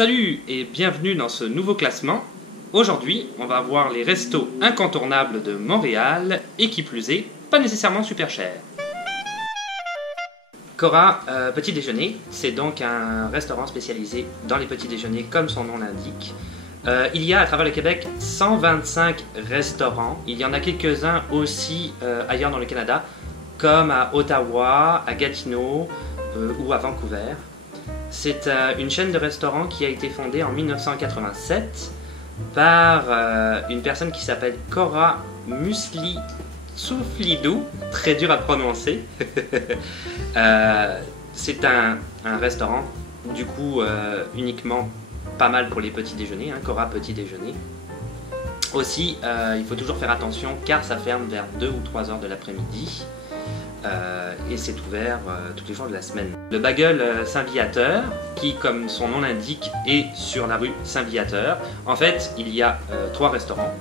Salut et bienvenue dans ce nouveau classement. Aujourd'hui, on va voir les restos incontournables de Montréal et qui plus est, pas nécessairement super chers. Cora Petit Déjeuner, c'est donc un restaurant spécialisé dans les petits déjeuners comme son nom l'indique. Il y a à travers le Québec 125 restaurants, il y en a quelques-uns aussi ailleurs dans le Canada, comme à Ottawa, à Gatineau ou à Vancouver. C'est une chaîne de restaurants qui a été fondée en 1987 par une personne qui s'appelle Cora Musli Tsouflidou, très dur à prononcer. C'est un restaurant, du coup, uniquement pas mal pour les petits déjeuners, Cora Petit Déjeuner. Aussi, il faut toujours faire attention car ça ferme vers 2 ou 3 heures de l'après-midi. Et c'est ouvert tous les jours de la semaine. Le Bagel Saint-Viateur, qui comme son nom l'indique est sur la rue Saint-Viateur. En fait, il y a 3 restaurants.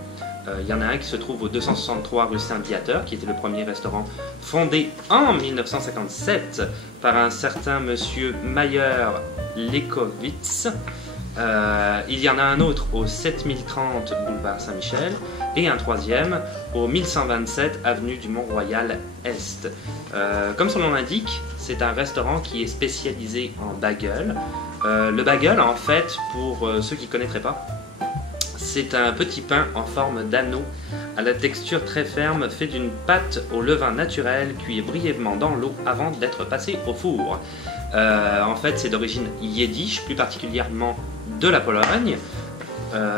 Il y en a un qui se trouve au 263 rue Saint-Viateur, qui était le premier restaurant fondé en 1957 par un certain monsieur Mayer Lekowitz. Il y en a un autre au 7030 boulevard Saint-Michel et un troisième au 1127 avenue du Mont-Royal-Est. Comme son nom l'indique, c'est un restaurant qui est spécialisé en bagel. Le bagel, en fait, pour ceux qui ne connaîtraient pas, c'est un petit pain en forme d'anneau à la texture très ferme fait d'une pâte au levain naturel cuit brièvement dans l'eau avant d'être passé au four. En fait, c'est d'origine yiddish, plus particulièrement de la Pologne.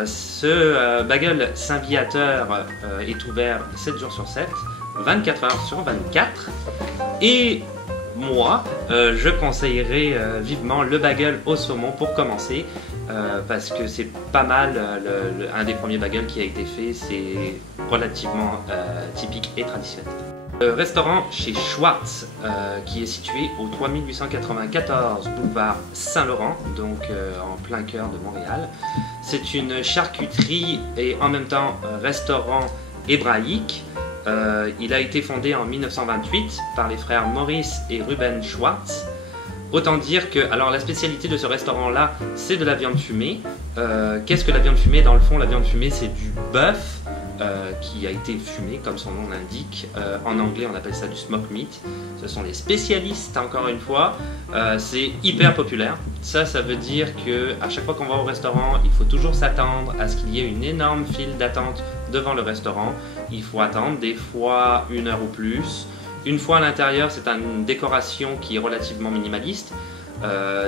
Ce bagel Saint-Viateur est ouvert 7 jours sur 7, 24 heures sur 24. Et moi, je conseillerais vivement le bagel au saumon pour commencer, parce que c'est pas mal, un des premiers bagels qui a été fait, c'est relativement typique et traditionnel. Le restaurant chez Schwartz, qui est situé au 3894 boulevard Saint-Laurent, donc en plein cœur de Montréal. C'est une charcuterie et en même temps restaurant hébraïque. Il a été fondé en 1928 par les frères Maurice et Ruben Schwartz. Autant dire que, alors la spécialité de ce restaurant-là, c'est de la viande fumée. Qu'est-ce que la viande fumée? Dans le fond, la viande fumée, c'est du bœuf qui a été fumé, comme son nom l'indique. En anglais, on appelle ça du smoke meat. Ce sont les spécialistes, encore une fois. C'est hyper populaire. Ça veut dire que à chaque fois qu'on va au restaurant, il faut toujours s'attendre à ce qu'il y ait une énorme file d'attente devant le restaurant. Il faut attendre des fois 1 heure ou plus. Une fois à l'intérieur, c'est une décoration qui est relativement minimaliste.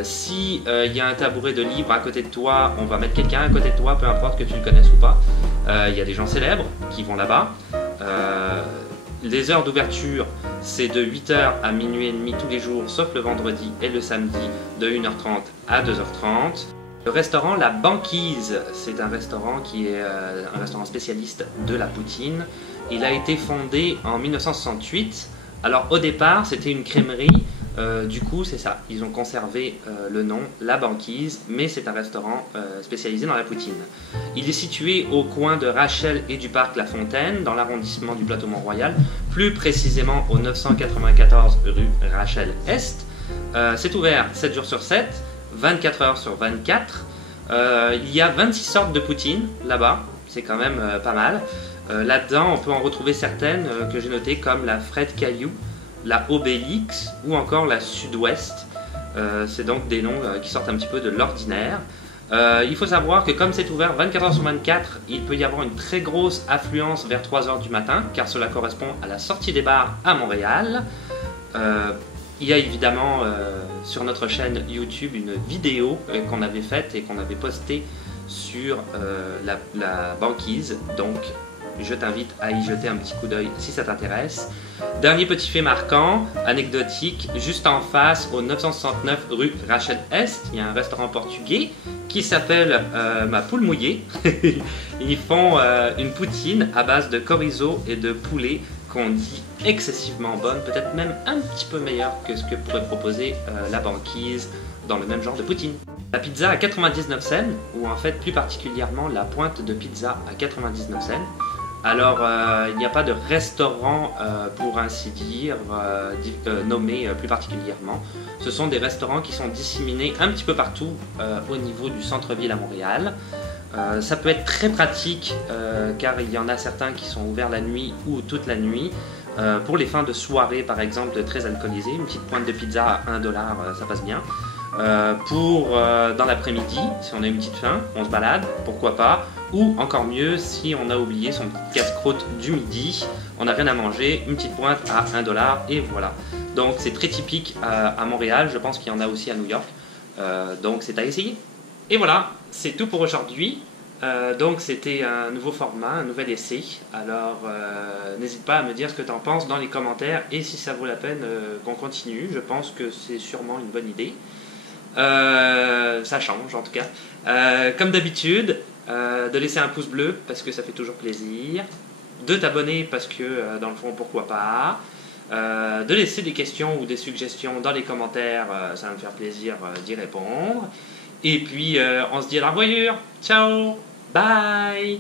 Si il y a un tabouret de libre à côté de toi, on va mettre quelqu'un à côté de toi, peu importe que tu le connaisses ou pas. Il y a des gens célèbres qui vont là-bas. Les heures d'ouverture, c'est de 8h à minuit et demi tous les jours, sauf le vendredi et le samedi, de 1h30 à 2h30. Le restaurant La Banquise, c'est un restaurant qui est un restaurant spécialiste de la poutine. Il a été fondé en 1968. Alors au départ, c'était une crèmerie. Du coup, c'est ça. Ils ont conservé le nom La Banquise, mais c'est un restaurant spécialisé dans la poutine. Il est situé au coin de Rachel et du parc La Fontaine, dans l'arrondissement du Plateau Mont-Royal, plus précisément au 994 rue Rachel-Est. C'est ouvert 7 jours sur 7, 24 heures sur 24. Il y a 26 sortes de poutine là-bas, c'est quand même pas mal. Là-dedans, on peut en retrouver certaines que j'ai notées comme la Fred Caillou, la Obélix ou encore la Sud-Ouest. C'est donc des noms qui sortent un petit peu de l'ordinaire. Il faut savoir que comme c'est ouvert 24 heures sur 24, il peut y avoir une très grosse affluence vers 3 heures du matin, car cela correspond à la sortie des bars à Montréal. Il y a évidemment sur notre chaîne YouTube une vidéo qu'on avait faite et qu'on avait postée sur la banquise, donc je t'invite à y jeter un petit coup d'œil si ça t'intéresse. Dernier petit fait marquant, anecdotique, juste en face, au 969 rue Rachel-Est, il y a un restaurant portugais qui s'appelle Ma Poule Mouillée. Ils font une poutine à base de chorizo et de poulet qu'on dit excessivement bonne, peut-être même un petit peu meilleure que ce que pourrait proposer la banquise dans le même genre de poutine. La pizza à 99 cents, ou en fait plus particulièrement la pointe de pizza à 99 cents, Alors, il n'y a pas de restaurant, pour ainsi dire, nommé plus particulièrement. Ce sont des restaurants qui sont disséminés un petit peu partout au niveau du centre-ville à Montréal. Ça peut être très pratique car il y en a certains qui sont ouverts la nuit ou toute la nuit. Pour les fins de soirée, par exemple, très alcoolisées, une petite pointe de pizza à 1 $, ça passe bien. Dans l'après-midi, si on a une petite faim, on se balade, pourquoi pas. Ou encore mieux, si on a oublié son petit casse-croûte du midi, on n'a rien à manger, une petite pointe à 1 $ et voilà. Donc c'est très typique à Montréal, je pense qu'il y en a aussi à New York. Donc c'est à essayer. Et voilà, c'est tout pour aujourd'hui. Donc c'était un nouveau format, un nouvel essai. Alors n'hésite pas à me dire ce que tu en penses dans les commentaires et si ça vaut la peine qu'on continue. Je pense que c'est sûrement une bonne idée. Ça change en tout cas. Comme d'habitude, de laisser un pouce bleu parce que ça fait toujours plaisir. De t'abonner parce que dans le fond pourquoi pas. De laisser des questions ou des suggestions dans les commentaires, ça va me faire plaisir d'y répondre. Et puis on se dit à la revoyure. Ciao, bye.